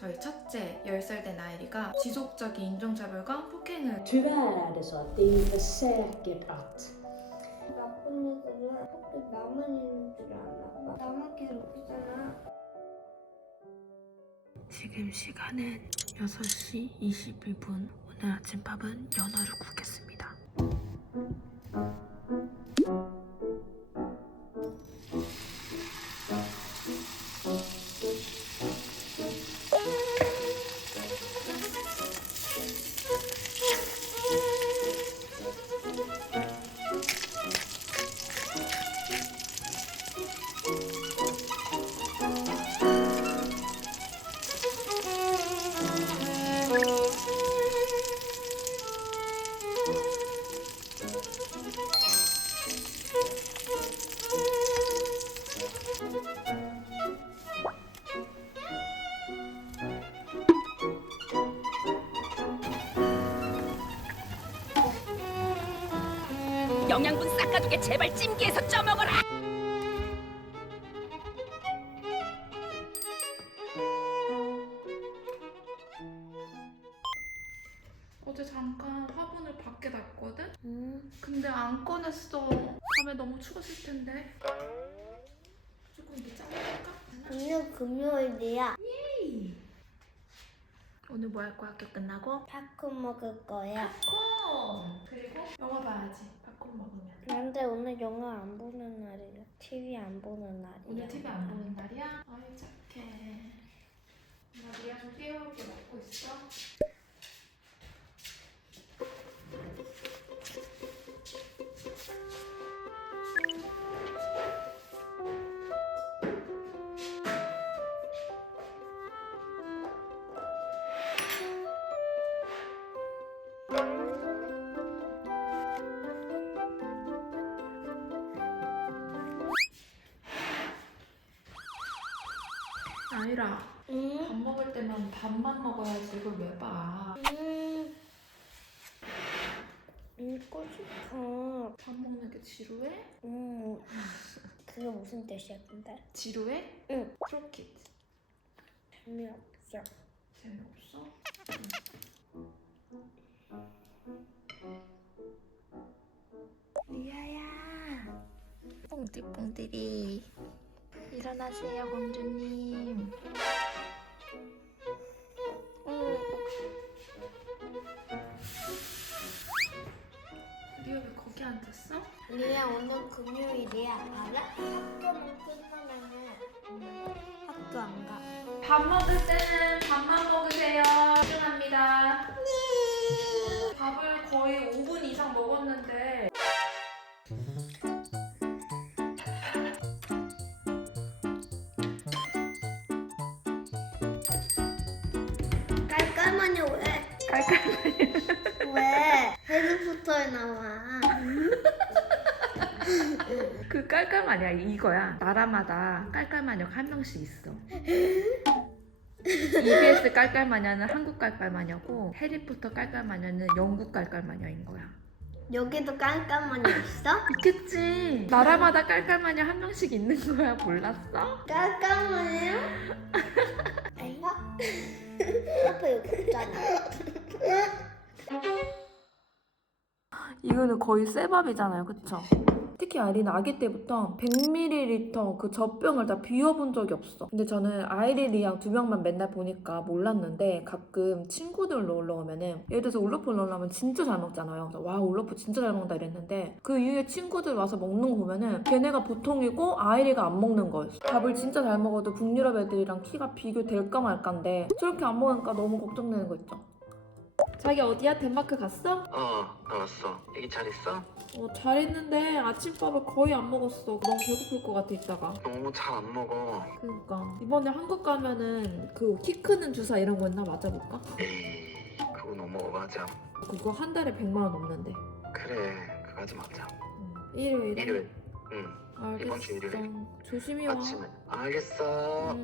저희 첫째 10살 된 아이리가 지속적인 인종차별과 폭행을 Tyvärr är det så att det är inte säkert att 나쁜 애들은 학교 나만 있는 줄 아나 봐. 나만 괴롭히잖아. 지금 시간은 6시 21분. 오늘 아침밥은 연어를 굽겠습니다. 영양분 싹가두게 제발 찜기에서 쪄먹어라. 어제 잠깐 화분을 밖에 놨거든? 근데 안 꺼냈어. 밤에 너무 추웠을 텐데. 조금 이제 잘라볼까? 오늘 금요일이야. 오늘 뭐 할 거야? 학교 끝나고? 팝콘 먹을 거야. 팝콘! 그리고 영화 봐야지. 팝콘 먹으면. 근데 오늘 영화 안 보는 날이야. TV 안 보는 날이야. 오늘 TV 안 보는 날이야? 아이 착해. 엄마 리아 좀 깨우게 먹고 있어? 아이라, 응? 밥 먹을 때만 밥만 먹어야지. 이걸 왜 봐? 읽고 싶어. 밥 먹는 게 지루해? 그게 무슨 뜻이야 근데? 지루해? 응. 프로키드. 재미없어. 재미없어? 리아야. 뽕디뽕디리. 일어나세요, 공주님. 리아 왜 거기 앉았어? 리아 오늘 금요일이야. 알아? 학교만 끝나면은 학교 안 가. 밥 먹을 때는 밥만 먹으세요. 집중합니다. 밥을 거의 5분 이상 먹었는데 깔깔마녀 왜? 깔깔마녀. 왜? 해리포터에 나와. 그 깔깔마녀 이거야. 나라마다 깔깔마녀가 한 명씩 있어. EBS 깔깔마녀는 한국 깔깔마녀고 해리포터 깔깔마녀는 영국 깔깔마녀인 거야. 여기도 깔깔마녀 있어? 있겠지. 나라마다 깔깔마녀 한 명씩 있는 거야. 몰랐어? 깔깔마녀? 알아? 앞에 여기 있잖아. 이거는 거의 쇠밥이잖아요, 그쵸? 특히 아이리는 아기 때부터 100ml 그 젖병을 다 비워본 적이 없어. 근데 저는 아이리랑 두 명만 맨날 보니까 몰랐는데 가끔 친구들 놀러 오면은 예를 들어서 울로프 놀러 오면 진짜 잘 먹잖아요. 그래서 와 울로프 진짜 잘 먹는다 이랬는데 그 이후에 친구들 와서 먹는 거 보면은 걔네가 보통이고 아이리가 안 먹는 거였어. 밥을 진짜 잘 먹어도 북유럽 애들이랑 키가 비교될까 말까인데 저렇게 안 먹으니까 너무 걱정되는 거 있죠. 자기 어디야? 덴마크 갔어? 나 왔어. 애기 잘 있어? 잘했는데 아침밥을 거의 안 먹었어. 너무 배고플 것 같아 이따가. 너무 잘 안 먹어. 그러니까 이번에 한국 가면은 그 키 크는 주사 이런 거 있나 맞아볼까? 에이, 그거 너무 오바하자. 그거 한 달에 100만 원 넘는데. 그래, 그거 하지 말자. 일요일에? 일요일. 응. 이번 주 일요일에. 조심히 와. 아침에. 알겠어.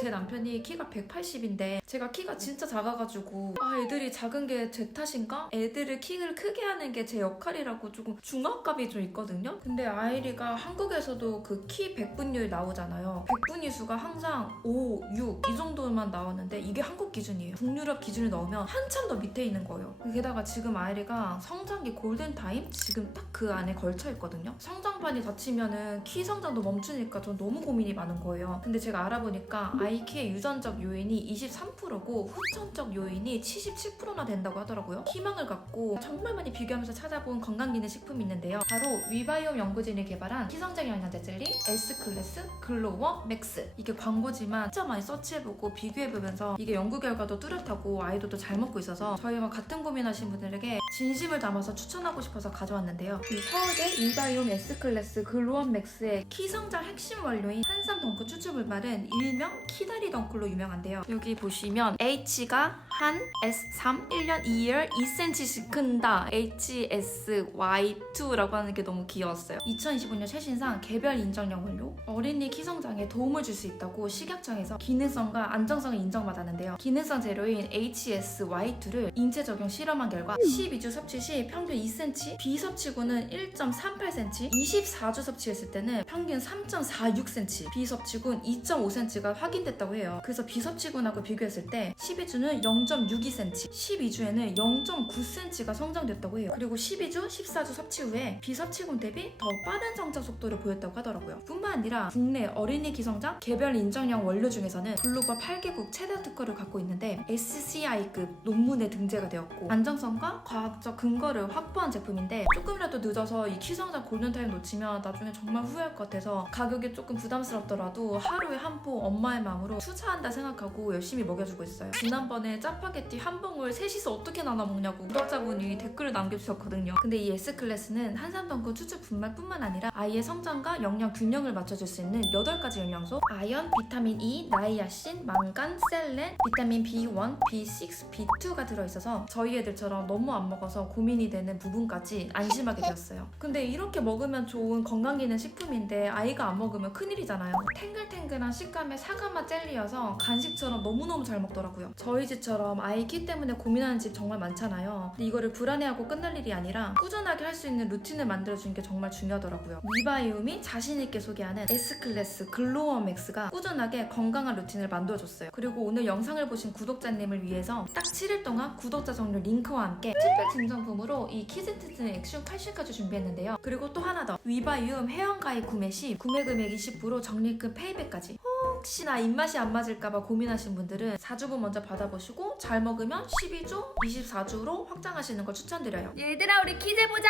제 남편이 키가 180인데 제가 키가 진짜 작아가지고 애들이 작은 게 제 탓인가? 애들을 키를 크게 하는 게 제 역할이라고 조금 중압감이 좀 있거든요. 근데 아이리가 한국에서도 그 키 백분율 나오잖아요. 백분위 수가 항상 5, 6 이 정도만 나왔는데 이게 한국 기준이에요. 북유럽 기준을 넣으면 한참 더 밑에 있는 거예요. 게다가 지금 아이리가 성장기 골든타임 지금 딱 그 안에 걸쳐 있거든요. 성장판이 닫히면은 키 성장도 멈추니까 전 너무 고민이 많은 거예요. 근데 제가 알아보니까 아이 키의 유전적 요인이 23%고 후천적 요인이 77%나 된다고 하더라고요. 희망을 갖고 정말 많이 비교하면서 찾아본 건강기능식품이 있는데요. 바로 위바이옴 연구진이 개발한 키성장 영양제 젤리 S클래스 글로워 맥스. 이게 광고지만 진짜 많이 서치해보고 비교해보면서 이게 연구 결과도 뚜렷하고 아이들도 잘 먹고 있어서 저희와 같은 고민하신 분들에게 진심을 담아서 추천하고 싶어서 가져왔는데요. 이 서울대 위바이옴 S클래스 글로워 맥스의 키성장 핵심 원료인 한삼 덩크 추출물말은 일명 키다리 덩크로 유명한데요. 여기 보시면 H가 한, S3, 1년 2열 2cm씩 큰다. HSY2라고 하는 게 너무 귀여웠어요. 2025년 최신상 개별 인정형 원료 어린이 키성장에 도움을 줄 수 있다고 식약청에서 기능성과 안정성을 인정받았는데요. 기능성 재료인 HSY2를 인체 적용 실험한 결과 12주 섭취 시 평균 2cm, 비섭취군은 1.38cm, 24주 섭취했을 때는 평균 3.46cm, 비섭취군 2.5cm가 확인됐다고 해요. 그래서 비섭취군하고 비교했을 때 12주는 0.62cm, 12주에는 0.9cm가 성장됐다고 해요. 그리고 12주, 14주 섭취 후에 비섭취군 대비 더 빠른 성장 속도를 보였다고 하더라고요. 뿐만 아니라 국내 어린이 기성장 개별 인정형 원료 중에서는 글로벌 8개국 최다 특허를 갖고 있는데 SCI급 논문에 등재가 되었고 안정성과 과학적 근거를 확보한 제품인데 조금이라도 늦어서 이 키성장 골든타임 놓치면 나중에 정말 후회할 것 같아서 가격이 조금 부담스럽더라도 하루에 한 포 엄마의 마음으로 투자한다 생각하고 열심히 먹여주고 있어요. 지난번에 짜파게티 한 봉을 셋이서 어떻게 나눠 먹냐고 구독자분이 댓글을 남겨주셨거든요. 근데 이 S클래스는 한삼덩크 추출 분말뿐만 아니라 아이의 성장과 영양 균형을 맞춰줄 수 있는 8가지 영양소 아연, 비타민 E, 나이아신, 망간, 셀렌, 비타민 B1, B6, B2가 들어있어서 저희 애들처럼 너무 안 먹어서 고민이 되는 부분까지 안심하게 되었어요. 근데 이렇게 먹으면 좋은 건강기능 식품인데 아이가 안 먹으면 큰일이잖아요. 탱글탱글한 식감의 사과맛 젤리여서 간식처럼 너무너무 잘 먹더라고요. 저희 집처럼 아이 키 때문에 고민하는 집 정말 많잖아요. 근데 이거를 불안해하고 끝날 일이 아니라 꾸준하게 할 수 있는 루틴을 만들어주는 게 정말 중요하더라고요. 위바이옴이 자신있게 소개하는 S클래스 글로워 맥스가 꾸준하게 건강한 루틴을 만들어줬어요. 그리고 오늘 영상을 보신 구독자님을 위해서 딱 7일 동안 구독자 정렬 링크와 함께 특별 증정품으로 이 키즈트튼 액션 칼슘까지 준비했는데요. 그리고 또 하나 더 위바이옴 회원가입 구매 시 구매 금액 20% 적립금 페이백까지. 혹시나 입맛이 안 맞을까봐 고민하신 분들은 4주분 먼저 받아보시고 잘 먹으면 12주, 24주로 확장하시는 걸 추천드려요. 얘들아 우리 키즈 보자.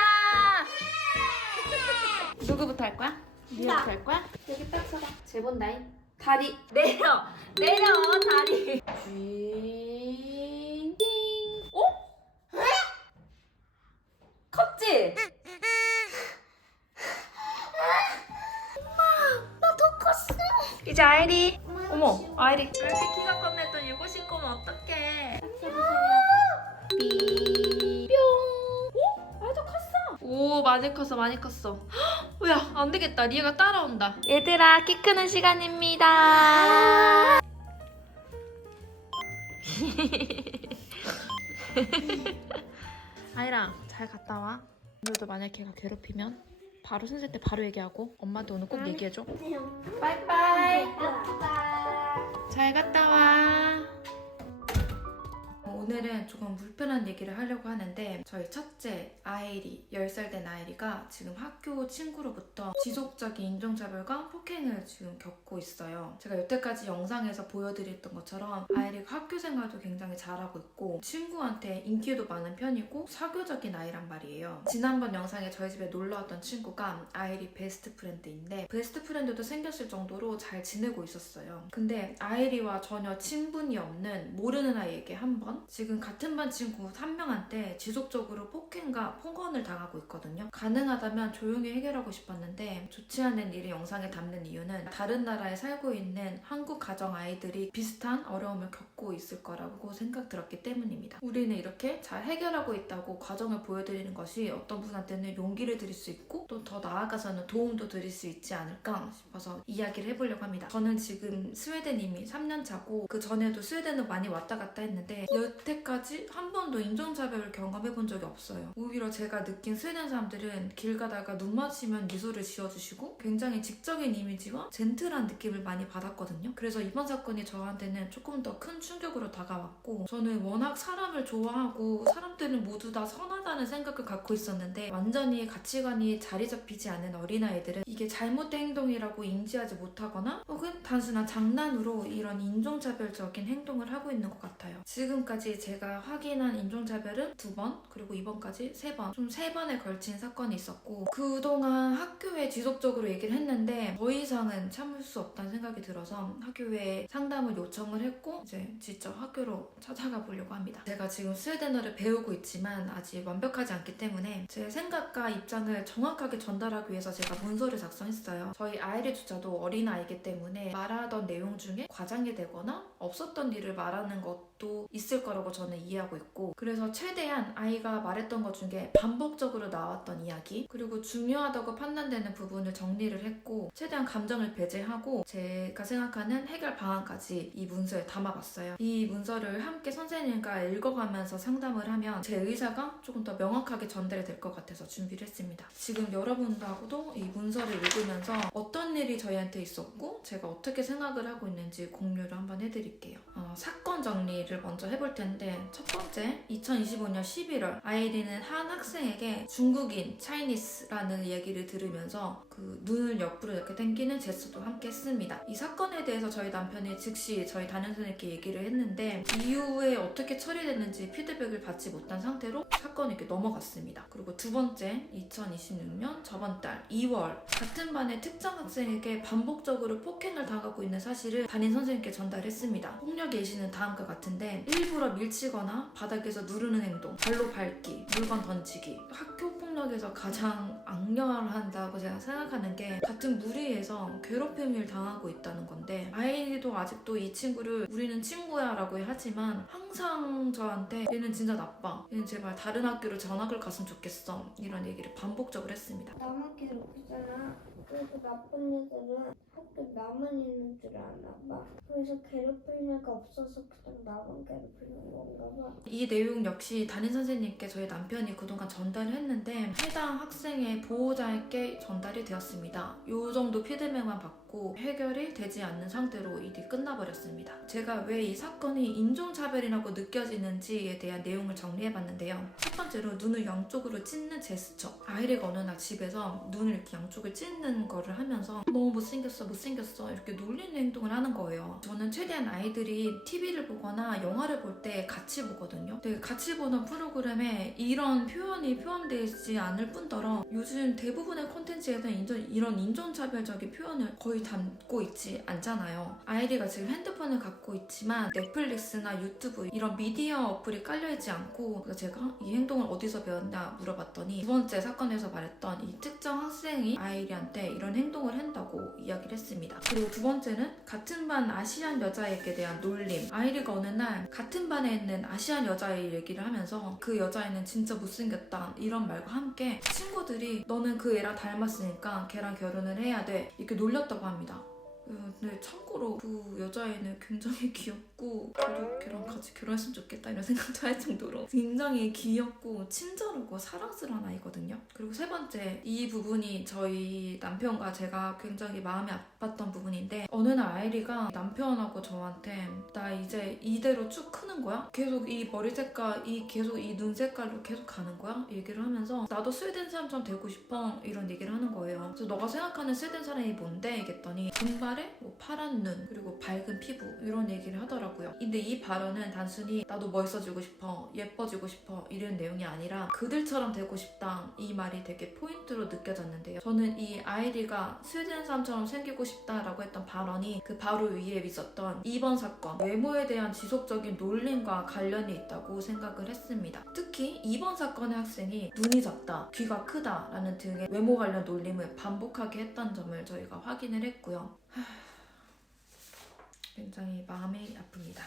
누구부터 할 거야? 니부터 할 거야? 여기 딱 서봐. 재본다잉. 다리 내려 다리. 쥐... 띵! 어? 컸지? 이제 아이리. 어머, 아이리. 왜 이렇게 키가 컸네? 또 유고 신고 오면 어떡해? 삐. 뿅. 오, 아주 컸어. 오, 많이 컸어, 많이 컸어. 헉, 야, 안 되겠다. 리에가 따라온다. 얘들아, 키 크는 시간입니다. 아이랑 잘 갔다 와. 오늘도 만약 걔가 괴롭히면 바로 선생님한테 바로 얘기하고 엄마한테 오늘 꼭 얘기해줘. 빠이빠이. 잘 갔다 와. 오늘은 조금 불편한 얘기를 하려고 하는데 저희 첫째 아이리 10살 된 아이리가 지금 학교 친구로부터 지속적인 인종차별과 폭행을 지금 겪고 있어요. 제가 여태까지 영상에서 보여드렸던 것처럼 아이리가 학교 생활도 굉장히 잘하고 있고 친구한테 인기도 많은 편이고 사교적인 아이란 말이에요. 지난번 영상에 저희 집에 놀러왔던 친구가 아이리 베스트 프렌드인데 베스트 프렌드도 생겼을 정도로 잘 지내고 있었어요. 근데 아이리와 전혀 친분이 없는 모르는 아이에게 한 번 지금 같은 반 친구 3명한테 지속적으로 폭행과 폭언을 당하고 있거든요. 가능하다면 조용히 해결하고 싶었는데 좋지 않은 일이 영상에 담는 이유는 다른 나라에 살고 있는 한국 가정 아이들이 비슷한 어려움을 겪고 있을 거라고 생각 들었기 때문입니다. 우리는 이렇게 잘 해결하고 있다고 과정을 보여드리는 것이 어떤 분한테는 용기를 드릴 수 있고 또 더 나아가서는 도움도 드릴 수 있지 않을까 싶어서 이야기를 해보려고 합니다. 저는 지금 스웨덴 이미 3년 차고 그 전에도 스웨덴을 많이 왔다 갔다 했는데 여태까지 한 번도 인종차별을 경험해본 적이 없어요. 오히려 제가 느낀 스웨덴 사람들은 길 가다가 눈 마주치면 미소를 지어주시고 굉장히 직접적인 이미지와 젠틀한 느낌을 많이 받았거든요. 그래서 이번 사건이 저한테는 조금 더 큰 충격으로 다가왔고 저는 워낙 사람을 좋아하고 사람들은 모두 다 선하다는 생각을 갖고 있었는데 완전히 가치관이 자리 잡히지 않은 어린아이들은 이게 잘못된 행동이라고 인지하지 못하거나 혹은 단순한 장난으로 이런 인종차별적인 행동을 하고 있는 것 같아요. 지금까지 제가 확인한 인종차별은 2번 그리고 이번까지 3번 좀 3번에 걸친 사건이 있었고 그동안 학교에 지속적으로 얘기를 했는데 더 이상은 참을 수 없다는 생각이 들어서 학교에 상담을 요청을 했고 이제 직접 학교로 찾아가 보려고 합니다. 제가 지금 스웨덴어를 배우고 있지만 아직 완벽하지 않기 때문에 제 생각과 입장을 정확하게 전달하기 위해서 제가 문서를 작성했어요. 저희 아이리조차도 어린아이기 때문에 말하던 내용 중에 과장이 되거나 없었던 일을 말하는 것도 있을 거라고 저는 이해하고 있고 그래서 최대한 아이가 말했던 것 중에 반복적으로 나왔던 이야기 그리고 중요하다고 판단되는 부분을 정리를 했고 최대한 감정을 배제하고 제가 생각하는 해결 방안까지 이 문서에 담아봤어요. 이 문서를 함께 선생님과 읽어가면서 상담을 하면 제 의사가 조금 더 명확하게 전달이 될 것 같아서 준비를 했습니다. 지금 여러분하고도 이 문서를 읽으면서 어떤 일이 저희한테 있었고 제가 어떻게 생각을 하고 있는지 공유를 한번 해드릴게요. 사건 정리를 먼저 해볼 텐데 첫 번째 2025년 11월 아이리는 한 학생에게 중국인 차이니스라는 얘기를 들으면서 그 눈을 옆으로 이렇게 당기는 제스처도 함께 했습니다. 이 사건에 대해서 저희 남편이 즉시 저희 담임선생님께 얘기를 했는데 이후에 어떻게 처리됐는지 피드백을 받지 못한 상태로 사건이 이렇게 넘어갔습니다. 그리고 두 번째 2026년 저번 달 2월 같은 반의 특정 학생에게 반복적으로 폭행을 당하고 있는 사실을 담임선생님께 전달했습니다. 폭력 예시는 다음과 같은데 일부러 밀치거나 바닥에서 누르는 행동, 발로 밟기, 물건 던지기 학교 폭력에서 가장 악랄한다고 제가 생각하는 게 같은 무리에서 괴롭힘을 당하고 있다는 건데 아이도 아직도 이 친구를 우리는 친구야 라고 하지만 항상 저한테 얘는 진짜 나빠 얘는 제발 다른 학교로 전학을 갔으면 좋겠어 이런 얘기를 반복적으로 했습니다. 나만 괴롭히잖아. 그래서 나쁜 애들은 학교 나만 있는 줄 아나 봐. 그래서 괴롭힐 애가 없어서 그냥 나만 괴롭히는 건가 봐. 이 내용 역시 담임선생님께 저희 남편이 그동안 전달을 했는데 해당 학생의 보호자에게 전달이 되었습니다. 이 정도 피드백만 받고 해결이 되지 않는 상태로 일이 끝나버렸습니다. 제가 왜 이 사건이 인종차별이라고 느껴지는지에 대한 내용을 정리해봤는데요. 첫 번째로 눈을 양쪽으로 찢는 제스처. 아이리가 어느 날 집에서 눈을 이렇게 양쪽을 찢는 거를 하면서 너무 못생겼어 이렇게 놀리는 행동을 하는 거예요. 저는 최대한 아이들이 TV를 보거나 영화를 볼 때 같이 보거든요. 근데 같이 보는 프로그램에 이런 표현이 포함되어 있지 않을 뿐더러 요즘 대부분의 콘텐츠에서는 이런 인종차별적인 표현을 거의 담고 있지 않잖아요. 아이리가 지금 핸드폰을 갖고 있지만 넷플릭스나 유튜브 이런 미디어 어플이 깔려있지 않고 그래서 제가 이 행동을 어디서 배웠냐 물어봤더니 두 번째 사건에서 말했던 이 특정 학생이 아이리한테 이런 행동을 한다고 이야기를 했습니다. 그리고 두 번째는 같은 반 아시안 여자에게 대한 놀림. 아이리가 어느 날 같은 반에 있는 아시안 여자애 얘기를 하면서 그 여자애는 진짜 못생겼다 이런 말과 함께 친구들이 너는 그 애랑 닮았으니까 걔랑 결혼을 해야 돼 이렇게 놀렸다고 합니다. 근데 참고로 그 여자애는 굉장히 귀엽고 저도 걔랑 같이 결혼했으면 좋겠다 이런 생각도 할 정도로 굉장히 귀엽고 친절하고 사랑스러운 아이거든요. 그리고 세 번째 이 부분이 저희 남편과 제가 굉장히 마음이 아팠던 부분인데 어느 날 아이리가 남편하고 저한테 나 이제 이대로 쭉 크는 거야? 계속 이 머리 색깔 계속 이 눈 색깔로 계속 가는 거야? 얘기를 하면서 나도 스웨덴 사람처럼 되고 싶어 이런 얘기를 하는 거예요. 그래서 너가 생각하는 스웨덴 사람이 뭔데? 얘기했더니 금발에 뭐 파란 눈 그리고 밝은 피부 이런 얘기를 하더라고요. 근데 이 발언은 단순히 나도 멋있어지고 싶어 예뻐지고 싶어 이런 내용이 아니라 그들처럼 되고 싶다 이 말이 되게 포인트로 느껴졌는데요. 저는 이 아이리가 스웨덴 사람처럼 생기고 싶다라고 했던 발언이 그 바로 위에 있었던 2번 사건, 외모에 대한 지속적인 놀림과 관련이 있다고 생각을 했습니다. 특히 2번 사건의 학생이 눈이 작다, 귀가 크다 라는 등의 외모 관련 놀림을 반복하게 했던 점을 저희가 확인을 했고요. 굉장히 마음이 아픕니다.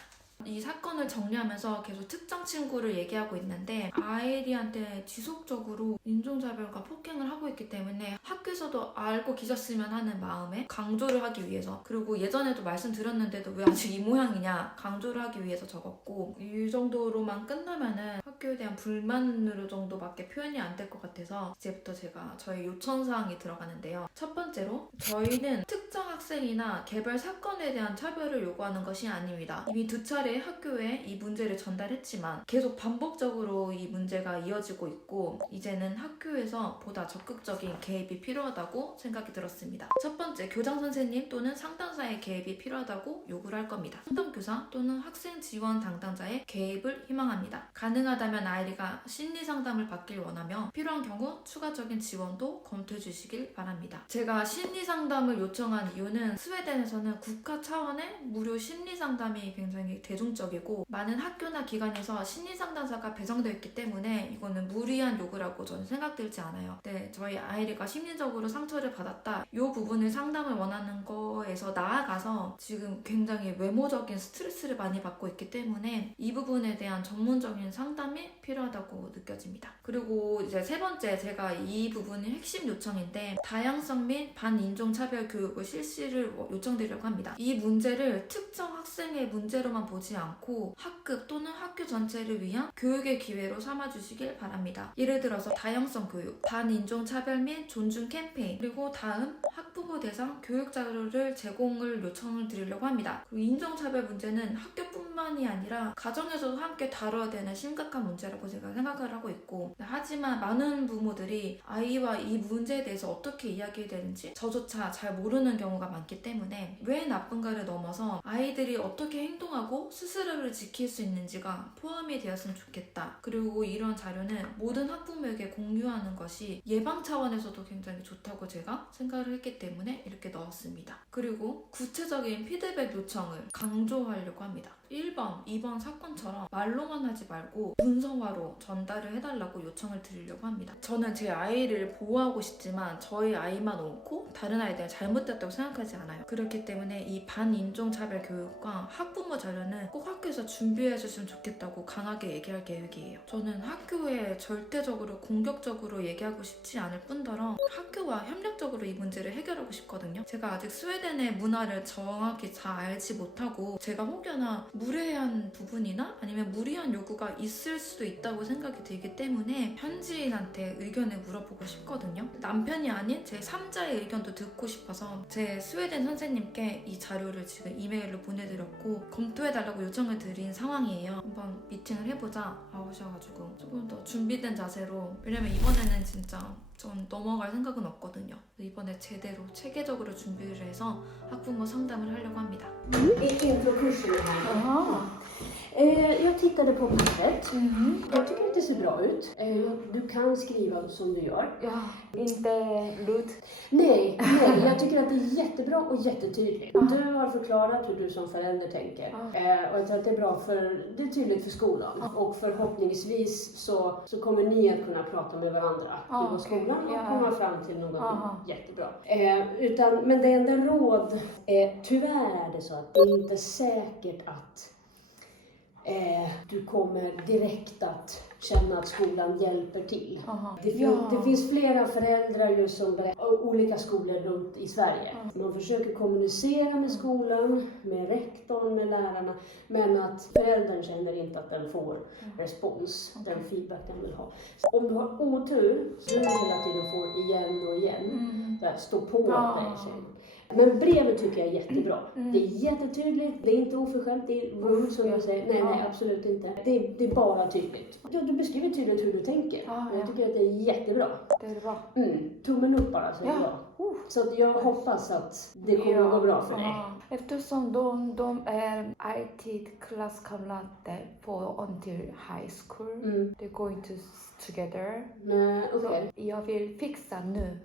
이 사건을 정리하면서 계속 특정 친구를 얘기하고 있는데 아이리한테 지속적으로 인종차별과 폭행을 하고 있기 때문에 학교에서도 알고 계셨으면 하는 마음에 강조를 하기 위해서, 그리고 예전에도 말씀드렸는데도 왜 아직 이 모양이냐 강조를 하기 위해서 적었고, 이 정도로만 끝나면은 학교에 대한 불만으로 정도밖에 표현이 안 될 것 같아서 이제부터 제가 저의 요청사항이 들어가는데요. 첫 번째로, 저희는 특정 학생이나 개별 사건에 대한 차별을 요구하는 것이 아닙니다. 이미 2차례 학교에 이 문제를 전달했지만 계속 반복적으로 이 문제가 이어지고 있고, 이제는 학교에서 보다 적극적인 개입이 필요하다고 생각이 들었습니다. 첫 번째, 교장 선생님 또는 상담사의 개입이 필요하다고 요구를 할 겁니다. 상담교사 또는 학생 지원 담당자의 개입을 희망합니다. 가능하다면 아이리가 심리 상담을 받길 원하며 필요한 경우 추가적인 지원도 검토해 주시길 바랍니다. 제가 심리 상담을 요청한 이유는 스웨덴에서는 국가 차원의 무료 심리 상담이 굉장히 대중적이고 많은 학교나 기관에서 심리 상담사가 배정되어 있기 때문에 이거는 무리한 요구라고 저는 생각들지 않아요. 네, 저희 아이리가 심리적으로 상처를 받았다, 이 부분을 상담을 원하는 거에서 나아가서 지금 굉장히 외모적인 스트레스를 많이 받고 있기 때문에 이 부분에 대한 전문적인 상담이 필요하다고 느껴집니다. 그리고 이제 세 번째, 제가 이 부분이 핵심 요청인데 다양성 및 반인종차별 교육을 실시를 요청드리려고 합니다. 이 문제를 특정 학생의 문제로만 보지 않고 학급 또는 학교 전체를 위한 교육의 기회로 삼아주시길 바랍니다. 예를 들어서 다양성 교육, 반인종차별 및 존중 캠페인, 그리고 다음 학부모 대상 교육 자료를 제공을 요청을 드리려고 합니다. 그리고 인종차별 문제는 학교뿐만이 아니라 가정에서도 함께 다뤄야 되는 심각한 문제라고 제가 생각을 하고 있고, 하지만 많은 부모들이 아이와 이 문제에 대해서 어떻게 이야기해야 되는지 저조차 잘 모르는 경우가 많기 때문에 왜 나쁜가를 넘어서 아이들이 어떻게 행동하고 스스로를 지킬 수 있는지가 포함이 되었으면 좋겠다. 그리고 이런 자료는 모든 학부모에게 공유하는 것이 예방 차원에서도 굉장히 좋다고 제가 생각을 했기 때문에 이렇게 넣었습니다. 그리고 구체적인 피드백 요청을 강조하려고 합니다. 1번, 2번 사건처럼 말로만 하지 말고 문서화로 전달을 해달라고 요청을 드리려고 합니다. 저는 제 아이를 보호하고 싶지만 저희 아이만 옳고 다른 아이들은 잘못됐다고 생각하지 않아요. 그렇기 때문에 이 반인종차별 교육과 학부모 자료는 꼭 학교에서 준비해 주시면 좋겠다고 강하게 얘기할 계획이에요. 저는 학교에 절대적으로 공격적으로 얘기하고 싶지 않을 뿐더러 학교와 협력적으로 이 문제를 해결하고 싶거든요. 제가 아직 스웨덴의 문화를 정확히 잘 알지 못하고 제가 혹여나 무례한 부분이나 아니면 무리한 요구가 있을 수도 있다고 생각이 들기 때문에 현지인한테 의견을 물어보고 싶거든요. 남편이 아닌 제 3자의 의견도 듣고 싶어서 제 스웨덴 선생님께 이 자료를 지금 이메일로 보내드렸고 검토해달라고 요청을 드린 상황이에요. 한번 미팅을 해보자 하셔가지고 조금 더 준비된 자세로, 왜냐면 이번에는 진짜 전 넘어갈 생각은 없거든요. 이번에 제대로 체계적으로 준비를 해서 학부모 상담을 하려고 합니다. Inför kursen här. Jag tittade på pappret. Jag tycker att det ser bra ut. Du kan skriva som du gör. Ja, inte lut. Nej, jag tycker att det är jättebra och jättetydligt. Du har förklarat hur du som förälder tänker. Och jag tror att det är bra det är tydligt för skolan. Och förhoppningsvis så kommer ni att kunna prata med varandra i skolan och komma fram till något jättebra. Men det enda råd är, tyvärr är det så att det är inte säkert att du kommer direkt att känna att skolan hjälper till. Det finns flera föräldrar just som berättar olika skolor runt i Sverige. Man försöker kommunicera med skolan, med rektorn, med lärarna, men att föräldern känner inte att den får respons, den feedback den vill ha. Om du har otur så du hela tiden får igen och igen, där stå på dig. Men brevet tycker jag är jättebra. Det är jättetydligt, det är inte oförskämt, det är vurm som jag säger. Nej, absolut inte. Det är bara tydligt. Du beskriver tydligt hur du tänker. Jag tycker att det är jättebra. Det är bra. Tummen upp bara, så är det bra. Så att jag hoppas att det kommer att gå bra för dig. Eftersom de är alltid klasskamrater until high school. They're going together. Nej, okej. Så jag vill fixa nu.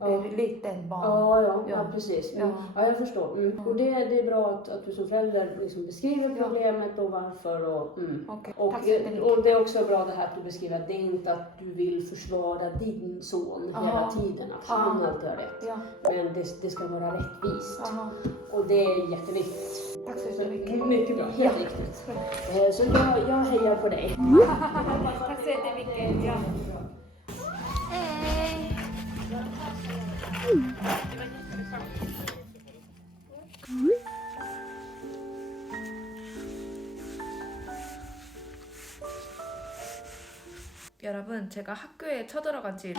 Ja. En liten barn. Ja, precis. Ja. Ja, jag förstår. Och det är bra att du som förälder liksom beskriver problemet och varför. Okej. Och, Tack så jättemycket. och det är också bra det här att du beskriver att det är inte att du vill försvara din son hela tiden. Att han alltid har rätt. Ja. Men det ska vara rättvist. Aha. Och det är jätteviktigt. Tack så jättemycket. Mycket bra, helt riktigt. Så jag hejar på dig. Tack så jättemycket. Ja. 여러분, 제가 학교에 쳐들어간 지,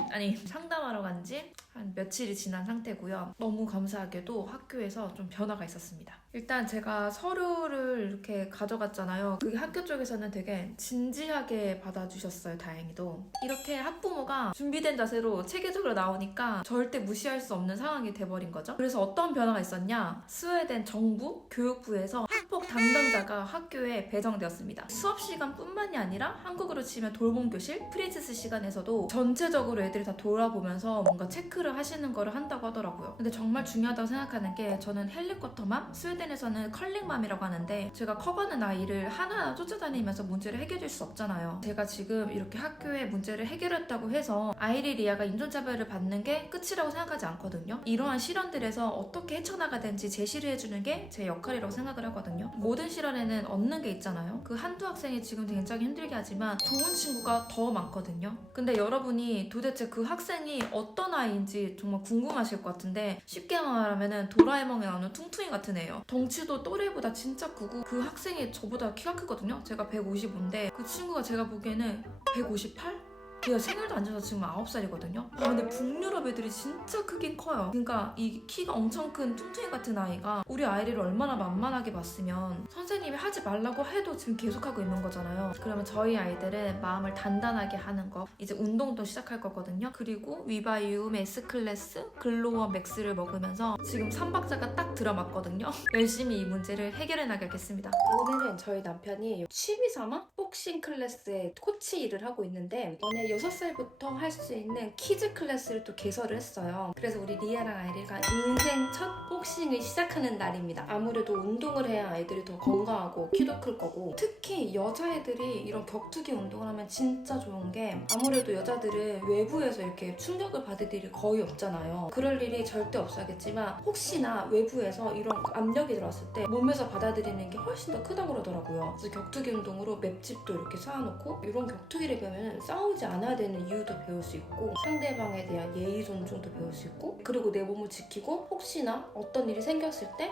상담하러 간 지 한 며칠이 지난 상태고요. 너무 감사하게도 학교에서 좀 변화가 있었습니다. 일단 제가 서류를 이렇게 가져갔잖아요. 그게 학교 쪽에서는 되게 진지하게 받아주셨어요, 다행히도. 이렇게 학부모가 준비된 자세로 체계적으로 나오니까 절대 무시할 수 없는 상황이 돼버린 거죠. 그래서 어떤 변화가 있었냐? 스웨덴 정부, 교육부에서 학폭 담당자가 학교에 배정되었습니다. 수업 시간뿐만이 아니라 한국으로 치면 돌봄교실, 프리즈스 시간에서도 전체적으로 애들이 다 돌아보면서 뭔가 체크를 하시는 거를 한다고 하더라고요. 근데 정말 중요하다고 생각하는 게 저는 헬리콥터맘, 스웨덴에서는 컬링맘이라고 하는데 제가 커가는 아이를 하나하나 쫓아다니면서 문제를 해결할 수 없잖아요. 제가 지금 이렇게 학교에 문제를 해결했다고 해서 아이리 리아가 인종차별을 받는 게 끝이라고 생각하지 않거든요. 이러한 실현들에서 어떻게 헤쳐나가야 되는지 제시를 해주는 게 제 역할이라고 생각을 하거든요. 모든 실현에는 얻는 게 있잖아요. 그 한두 학생이 지금 굉장히 힘들게 하지만 좋은 친구가 더 많거든요. 근데 여러분이 도대체 그 학생이 어떤 아이인지 정말 궁금하실 것 같은데 쉽게 말하면 도라에몽에 나오는 퉁퉁이 같은 애예요. 덩치도 또래보다 진짜 크고 그 학생이 저보다 키가 크거든요. 제가 155인데 그 친구가 제가 보기에는 158? 걔가 생일도 안 돼서 지금 9살이거든요. 근데 북유럽 애들이 진짜 크긴 커요. 그러니까 이 키가 엄청 큰 퉁퉁이 같은 아이가 우리 아이를 얼마나 만만하게 봤으면 선생님이 하지 말라고 해도 지금 계속하고 있는 거잖아요. 그러면 저희 아이들은 마음을 단단하게 하는 거, 이제 운동도 시작할 거거든요. 그리고 위바이움, S클래스, 글로워 맥스를 먹으면서 지금 3박자가 딱 들어맞거든요. 열심히 이 문제를 해결해 나가겠습니다. 오늘은 저희 남편이 취미 삼아 복싱 클래스에 코치 일을 하고 있는데 이번에 6살부터 할 수 있는 키즈 클래스를 또 개설을 했어요. 그래서 우리 리아랑 아이리가 인생 첫 복싱을 시작하는 날입니다. 아무래도 운동을 해야 아이들이 더 건강하고 키도 클 거고, 특히 여자애들이 이런 격투기 운동을 하면 진짜 좋은 게 아무래도 여자들은 외부에서 이렇게 충격을 받을 일이 거의 없잖아요. 그럴 일이 절대 없어야겠지만 혹시나 외부에서 이런 압력이 들어왔을 때 몸에서 받아들이는 게 훨씬 더 크다고 그러더라고요. 그래서 격투기 운동으로 맵집도 이렇게 쌓아놓고 이런 격투기를 배우면 싸우지 않아야 되는 이유도 배울 수 있고 상대방에 대한 예의 존중도 배울 수 있고, 그리고 내 몸을 지키고 혹시나 어떤 일이 생겼을 때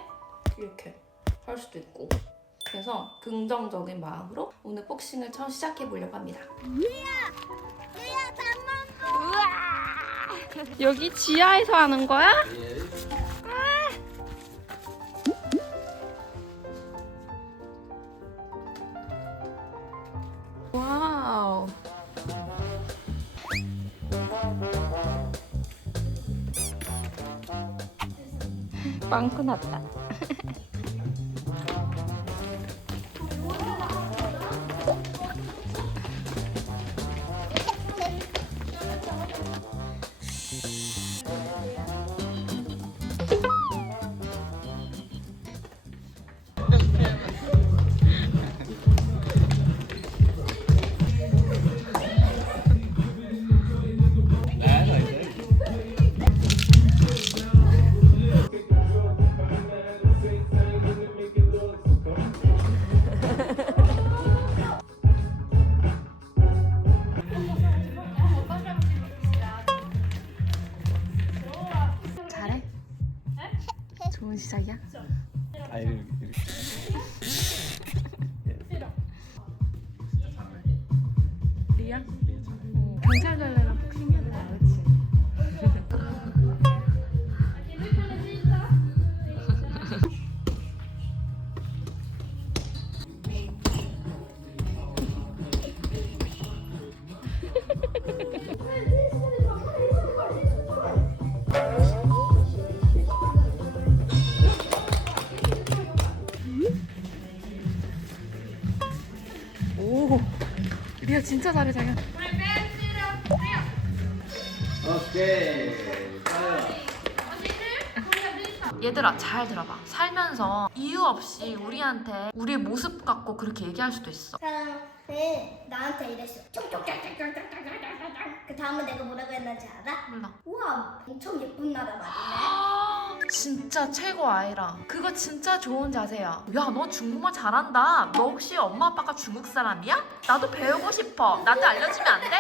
이렇게 할 수도 있고, 그래서 긍정적인 마음으로 오늘 복싱을 처음 시작해 보려고 합니다. 여기 지하에서 하는 거야? 와우. 빵꾸 났다. 잘해? 좋은 시작이야? 아이를 이렇게. 리아? 경찰들이랑 복싱하는 거야, 그치? 오, 리아 진짜 잘해 자기야. 오케이. 얘들아 잘 들어봐. 살면서 이유 없이 우리한테 우리의 모습 갖고 그렇게 얘기할 수도 있어. 사람이 나한테 이랬어. 그 다음에 내가 뭐라고 했는지 알아? 몰라. 우와, 엄청 예쁜 나라 말이네. 진짜 최고 아이라. 그거 진짜 좋은 자세야. 야, 너 중국말 잘한다. 너 혹시 엄마 아빠가 중국 사람이야? 나도 배우고 싶어. 나한테 알려주면 안 돼?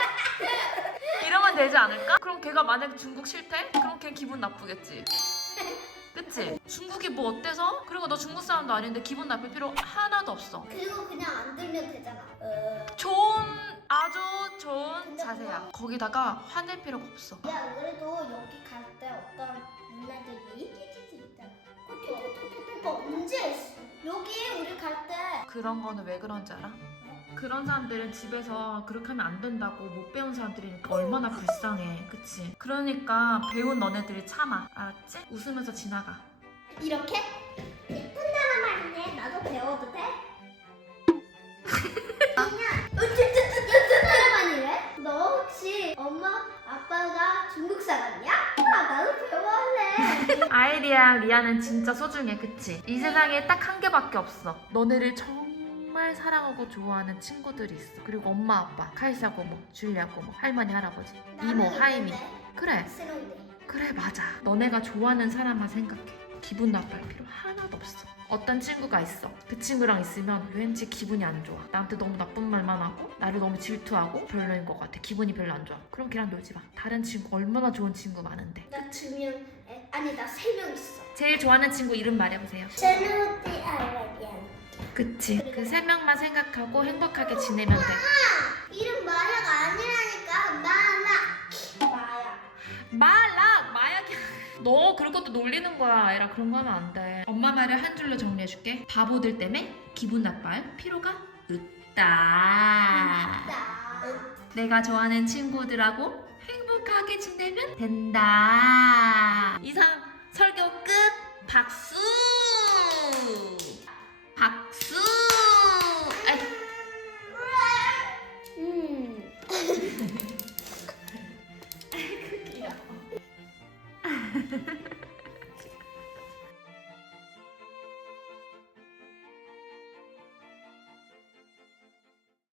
이러면 되지 않을까? 그럼 걔가 만약에 중국 싫대? 그럼 걔 기분 나쁘겠지. 그치? 중국이 뭐 어때서? 그리고 너 중국 사람도 아닌데 기분 나쁠 필요 하나도 없어. 그리고 그냥 안 들면 되잖아. 아주 좋은 자세야. 거기다가 화낼 필요가 없어. 야, 그래도 여기 갈 때 어떤 누나들이 있잖아. 언제 했어? 여기 우리 갈 때. 그런 거는 왜 그런지 알아? 그런 사람들은 집에서 그렇게 하면 안 된다고 못 배운 사람들이니까 얼마나 불쌍해. 그치? 그러니까 배운 너네들이 참아. 알았지? 웃으면서 지나가. 이렇게? 예쁜 나라 말이네. 나도 배워도 돼? 그냥 예쁜 나라 말이래? 너 혹시 엄마 아빠가 중국 사람이야? 아, 나도 배워할래. 아이리랑 리아는 진짜 소중해. 그치? 이 세상에 딱 한 개밖에 없어. 너네를 정말 사랑하고 좋아하는 친구들이 있어. 그리고 엄마 아빠, 카이사 고모, 줄리아 고모, 할머니 할아버지, 이모 하이미. 그래 그래 맞아. 너네가 좋아하는 사람만 생각해. 기분 나쁠 필요 하나도 없어. 어떤 친구가 있어. 그 친구랑 있으면 왠지 기분이 안 좋아. 나한테 너무 나쁜 말만 하고 나를 너무 질투하고 별로인 것 같아. 기분이 별로 안 좋아. 그럼 걔랑 놀지 마. 다른 친구 얼마나 좋은 친구 많은데. 나 2명, 아니 나 3명 있어. 제일 좋아하는 친구 이름 말해보세요. 젤로디 아라비안. 그치? 그 3명만 생각하고 행복하게 지내면 돼. 이름 마약 아니라니까. 마약. 마약이야. 너 그럴 것도 놀리는 거야. 아이라 그런 거 하면 안 돼. 엄마 말을 한 줄로 정리해줄게. 바보들 때문에 기분 나빠할 필요가 없다. 내가 좋아하는 친구들하고 행복하게 지내면 된다. 이상 설교 끝. 박수.